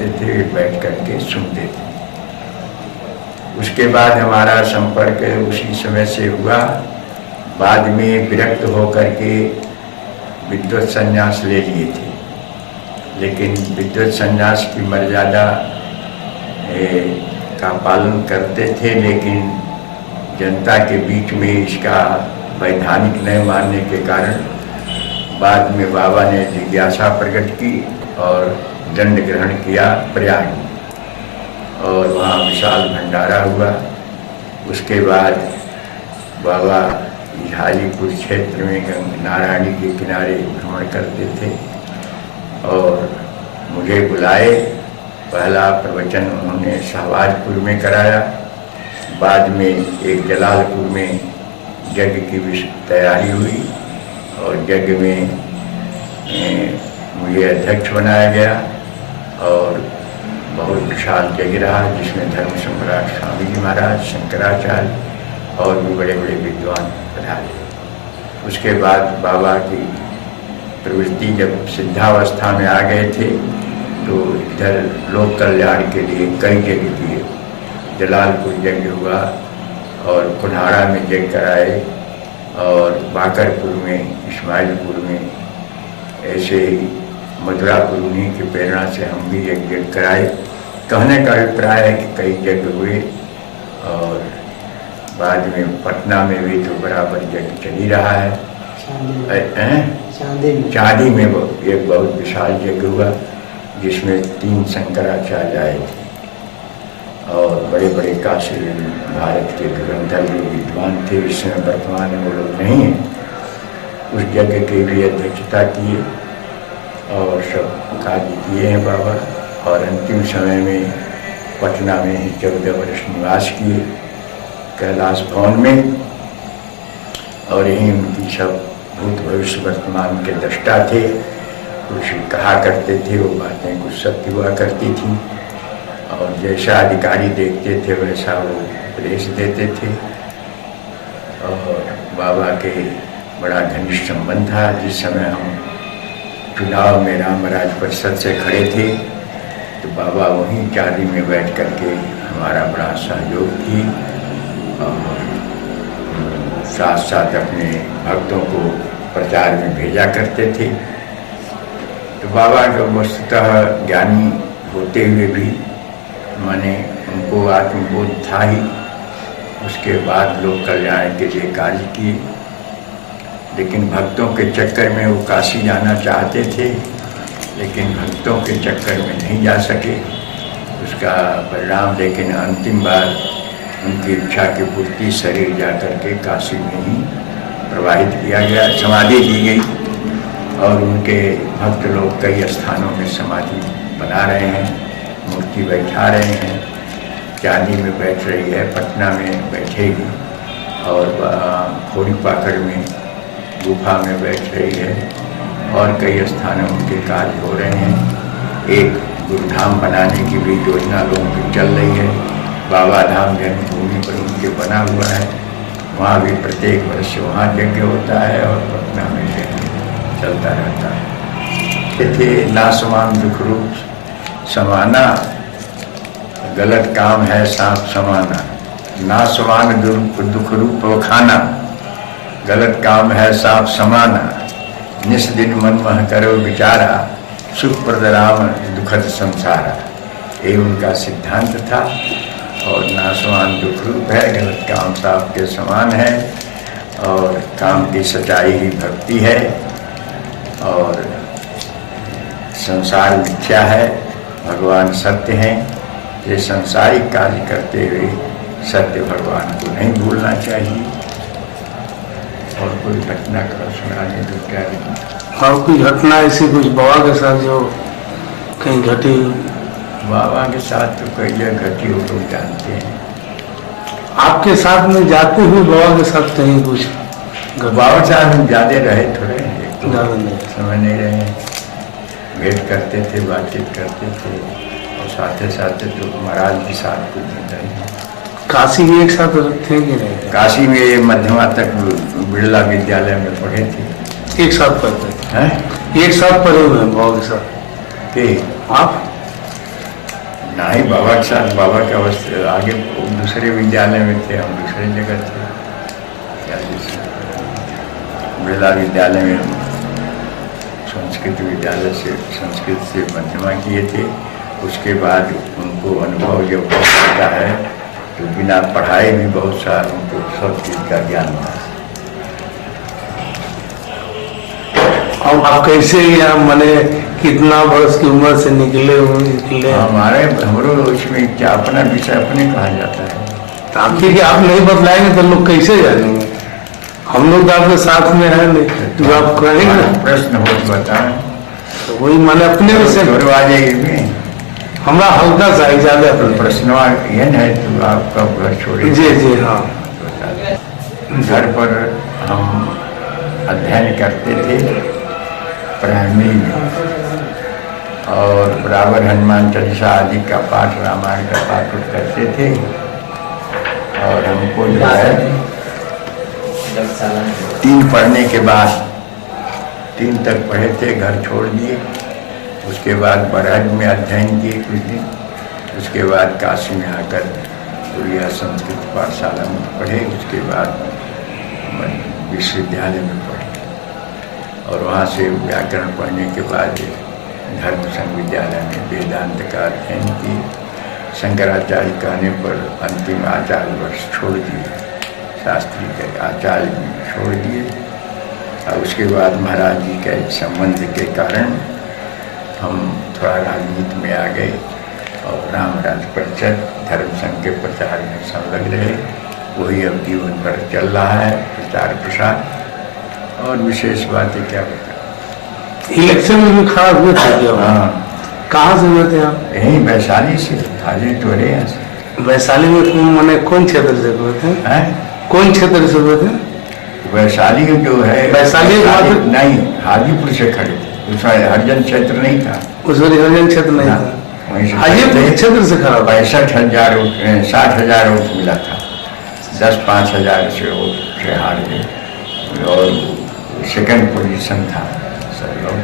करते थे, बैठ करके सुनते थे। उसके बाद हमारा संपर्क उसी समय से हुआ। बाद में विरक्त होकर के विद्वत संन्यास ले लिए थे, लेकिन विद्वत संन्यास की मर्यादा का पालन करते थे, लेकिन जनता के बीच में इसका वैधानिक न मानने के कारण बाद में बाबा ने जिज्ञासा प्रकट की और दंड ग्रहण किया प्रयाग में, और वहाँ विशाल भंडारा हुआ। उसके बाद बाबा हाजीपुर क्षेत्र में नारायणी के किनारे भ्रमण करते थे और मुझे बुलाए। पहला प्रवचन उन्होंने शाहबाजपुर में कराया, बाद में एक जलालपुर में यज्ञ की तैयारी हुई और यज्ञ में मुझे अध्यक्ष बनाया गया और बहुत विशाल यज्ञ रहा, जिसमें धर्म सम्राट स्वामी जी महाराज, शंकराचार्य और भी बड़े बड़े विद्वान पधारे। उसके बाद बाबा की प्रवृत्ति जब सिद्धावस्था में आ गए थे तो इधर लोक कल्याण के लिए कई यज्ञ किए। जलालपुर यज्ञ हुआ और कुल्हाड़ा में यज्ञ कराए और बाकरपुर में, इस्माइलपुर में, ऐसे ही मधुरापुर उन्हीं की प्रेरणा से हम भी यज्ञ कराए। कहने का अभिप्राय है कि कई यज्ञ हुए और बाद में पटना में भी तो बराबर यज्ञ चल ही रहा है। चांदी में एक बहुत विशाल यज्ञ हुआ जिसमें 3 शंकराचार्य आए थे और बड़े बड़े काशी भारत के धुरंधर जो विद्वान थे, इस समय वर्तमान में वो लोग नहीं हैं। उस यज्ञ की भी अध्यक्षता किए और सब कार्य किए हैं बाबा। और अंतिम समय में पटना में ही 14 वर्ष निवास किए कैलाश भवन में, और यहीं उनकी सब भूत भविष्य वर्तमान के दृष्टा थे। कुछ कहा करते थे, वो बातें कुछ सत्य हुआ करती थी और जैसा अधिकारी देखते थे वैसा वो उपदेश देते थे। और बाबा के बड़ा घनिष्ठ संबंध था। जिस समय हम चुनाव में रामराज परिषद से खड़े थे तो बाबा वहीं चांदी में बैठ करके हमारा बड़ा सहयोग थी और साथ साथ अपने भक्तों को प्रचार में भेजा करते थे। तो बाबा जो वस्तुतः ज्ञानी होते हुए भी माने उनको आत्मबोध था ही। उसके बाद लोक कल्याण के लिए कार्य किए, लेकिन भक्तों के चक्कर में वो काशी जाना चाहते थे, लेकिन भक्तों के चक्कर में नहीं जा सके। उसका परिणाम लेकिन अंतिम बार उनकी इच्छा की पूर्ति शरीर जा करके काशी में ही प्रवाहित किया गया, समाधि दी गई और उनके भक्त लोग कई स्थानों में समाधि बना रहे हैं, मूर्ति बैठा रहे हैं। चांदी में बैठ रही है, पटना में बैठेगी और खोड़ी पाकड़ में गुफा में बैठ रही है और कई स्थानों उनके कार्य हो रहे हैं। एक गुरुधाम बनाने की भी योजना लोगों की चल रही है। बाबा धाम जन्मभूमि पर उनके बना हुआ है, वहाँ भी प्रत्येक वर्ष वहाँ यज्ञ होता है और पटना में यज्ञ चलता रहता है। थे ना समान दुख रूप समाना, गलत काम है सांप समाना। ना समान दुख रूप खाना, गलत काम है सांप समाना। निस दिन मन मह करो विचारा, सुखप्रद राम दुखद संसारा। ये उनका सिद्धांत था। और नासवान दुख रूप है, गलत काम सांप के समान है और काम की सच्चाई ही भक्ति है और संसार मिथ्या है, भगवान सत्य हैं। ये संसारिक कार्य करते हुए सत्य भगवान को नहीं भूलना चाहिए। और कोई घटना का सुनाने तो क्या नहीं। और कोई घटना ऐसी कुछ बाबा के साथ जो कहीं घटी? बाबा के साथ तो कई जगह घटी हो, लोग जानते हैं। आपके साथ में जाते हुए बाबा के साथ कहीं कुछ? बाबा के साथ हम ज्यादा रहे थोड़े, तो ज़्यादा नहीं समझ नहीं रहे। भेंट करते थे, बातचीत करते थे और साथे साथे तो महाराज के साथ कुछ नहीं रहे। काशी में एक साथ थे कि नहीं? काशी में ये मध्यमा तक बिरला विद्यालय में पढ़े थे। एक साथ पढ़ते थे? हैं? एक साथ पढ़े हुए हैं बाबा के साथ? कि आप नहीं, बाबा के साथ, बाबा के अवस्था आगे दूसरे विद्यालय में थे, हम दूसरे जगह थे। क्या बिरला विद्यालय में संस्कृत विद्यालय से संस्कृत से मध्यमा किए थे। उसके बाद उनको अनुभव जब बहुत होता है तो बिना पढ़ाए भी बहुत सारा उनको सब चीज़ का ज्ञान था। अब आप कैसे यहाँ मने कितना वर्ष की उम्र से निकले? हमरो इसमें क्या अपना विषय अपने कहा जाता है। तो आखिर आप नहीं बतलाएंगे तो लोग कैसे जानेंगे? हम लोग तो आपके साथ में है नहीं, जो आप कहेंगे प्रश्न हो तो बताएं। तो वही मैंने अपने विषय आ जाएगी। हमारा हल्का सा ही ज्यादा प्रश्न ये है तो आप कब घर छोड़े? जी जी हाँ। घर पर हम अध्ययन करते थे प्राइमरी में, और बराबर हनुमान चालीसा आदि का पाठ, रामायण का पाठ करते थे। और हमको जो है 3 पढ़ने के बाद 3 तक पढ़े थे, घर छोड़ दिए। उसके बाद बरहज में अध्ययन किए कुछ दिन। उसके बाद काशी में आकर उड़िया संस्कृत पाठशाला में पढ़े। उसके बाद विश्वविद्यालय में पढ़े, और वहाँ से व्याकरण पढ़ने के बाद धर्म संघ विद्यालय में वेदांत का अध्ययन किए। शंकराचार्य कहने पर अंतिम आचार्य वर्ष छोड़ दिए, शास्त्री के आचार्य छोड़ दिए। और उसके बाद महाराज जी के संबंध के कारण हम थोड़ा राजनीति में आ गए, और राम राज परिषद धर्म संघ के प्रचार में संलग्न रहे। वही अब जीवन भर चल रहा है, प्रचार प्रसार। और विशेष बात है क्या बता, इलेक्शन में भी खड़ा हुए थे क्या? हाँ। कहाँ से हुए थे आप? यही वैशाली से, हाजी टोरे यहाँ से। वैशाली में मैंने कौन क्षेत्र से हुए थे? कौन क्षेत्र से हुए थे? वैशाली जो है, वैशाली नहीं, हाजीपुर से खड़े थे। उसमें हरिजन क्षेत्र नहीं था, उस हरिजन क्षेत्र नहीं था, हाजीपुर क्षेत्र से खड़ा। 65,000 वोट, 60,000 वोट मिला था। 10-5,000 से वोट से हार गए, और सेकंड पोजीशन था सब लोग।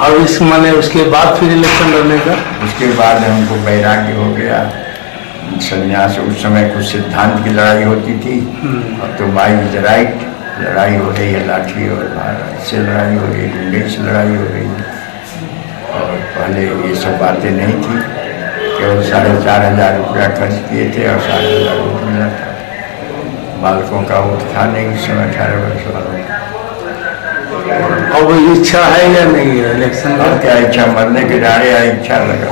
और इस माने उसके बाद फिर इलेक्शन लड़ने का? उसके बाद हमको वैराग्य हो गया, संन्यास। उस समय कुछ सिद्धांत की लड़ाई होती थी। अब तो माई इज राइट, लड़ाई हो रही है, लाठी और से लड़ाई हो रही है, डंडे से लड़ाई हो रही है। और पहले ये सब बातें नहीं थी। केवल 4,500 रुपया खर्च किए थे और 60,000 वोट मिला था। बालकों का वोट था नहीं उस समय, 18 वर्ष वालों का। और वो इच्छा है या नहीं है इलेक्शन? और क्या इच्छा, मरने के डारे या इच्छा लगा?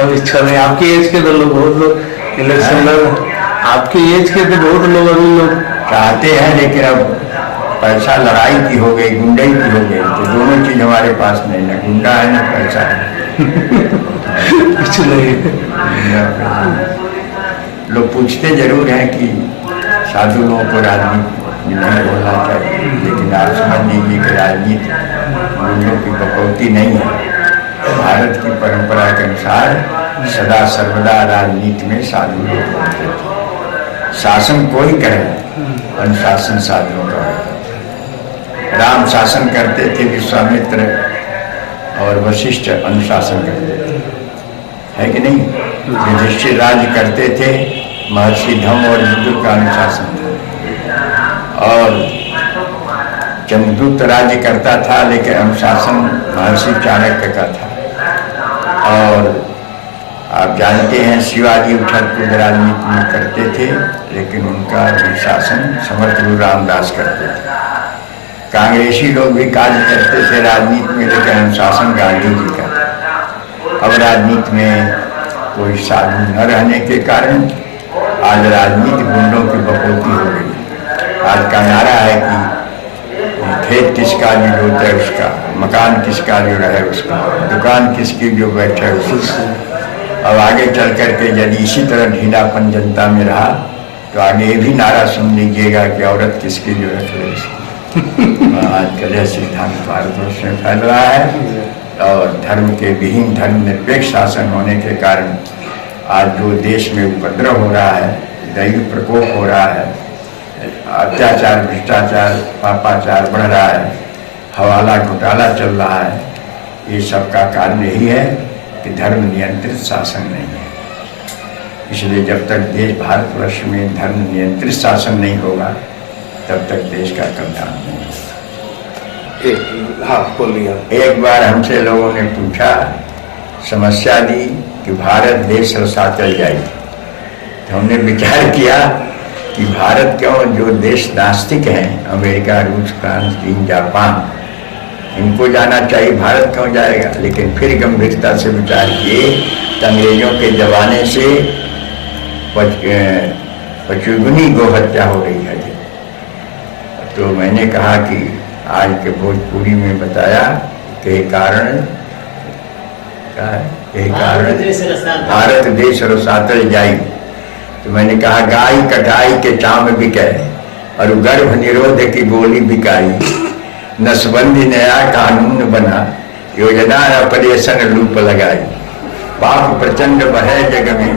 अब इच्छा नहीं। आपकी एज के तो लोग, बहुत लोग इलेक्शन लड़, आपकी एज के तो बहुत लोग अभी लोग चाहते हैं, लेकिन अब पैसा लड़ाई की हो गई, गुंडई की हो गई, तो दोनों चीज हमारे पास नहीं, न गुंडा है न पैसा है। कुछ नहीं। लोग पूछते जरूर हैं कि साधु लोगों को राजनीति नहीं बोलना चाहिए, लेकिन आप समझ लीजिए कि राजनीति गुंडों की कटौती नहीं है। भारत की परंपरा के अनुसार सदा सर्वदा राजनीति में साधु लोग होते थे। शासन कोई करे, अनुशासन साधुओं का होता था। राम शासन करते थे, विश्वामित्र और वशिष्ठ अनुशासन करते थे, है कि नहीं? युधिष्ठिर राज्य करते थे, महर्षि धम्म और विदुर का अनुशासन था। और चंद्रगुप्त राज्य करता था, लेकिन अनुशासन महर्षि चाणक्य का था। और आप जानते हैं शिवाजी उछल कूद राजनीति में करते थे, लेकिन उनका अनुशासन समर्थ गुरु रामदास करते थे। कांग्रेसी लोग भी कार्य करते थे राजनीति में, लेकिन अनुशासन गांधी जी का था। अब राजनीति में कोई साधु न रहने के कारण आज राजनीति गुंडों की बकौती हो गई। आज का नारा है कि खेत किसका जो जोते उसका, मकान किसका जो रहे उसका, दुकान किसकी जो बैठे उसका। अब आगे चल करके यदि इसी तरह ढीलापन जनता में रहा तो आगे ये भी नारा सुन लीजिएगा कि औरत किसकी जो रख ले उसकी। आजकल यह सिद्धांत भारतवर्ष में फैल रहा है, और धर्म के विहीन धर्मनिरपेक्ष शासन होने के कारण आज जो देश में उपद्रव हो रहा है, दैवी प्रकोप हो रहा है, अत्याचार, भ्रष्टाचार, पापाचार बढ़ रहा है, हवाला घोटाला चल रहा है, ये सब का कारण यही है कि धर्म नियंत्रित शासन नहीं है। इसलिए जब तक देश भारतवर्ष में धर्म नियंत्रित शासन नहीं होगा तब तक देश का कल्याण नहीं होगा। हाँ बोलिए। एक बार हमसे लोगों ने पूछा, समस्या दी कि भारत देश रसातल जाए, तो हमने विचार किया कि भारत क्यों, जो देश नास्तिक हैं, अमेरिका, रूस, फ्रांस, चीन, जापान, इनको जाना चाहिए, भारत क्यों जाएगा। लेकिन फिर गंभीरता से विचार किए तो अंग्रेजों के जमाने से 25 गो हत्या हो रही है। तो मैंने कहा कि आज के भोजपुरी में बताया कि यही कारण क्या है, यही कारण भारत देश रसातल जाई। तो मैंने कहा गाय कटाई के चाम बिकै और गर्भ निरोध की गोली बिकाई, नसबंदी नया कानून बना, योजना ऑपरेशन लूप लगाई, पाप प्रचंड बढ़े जग में,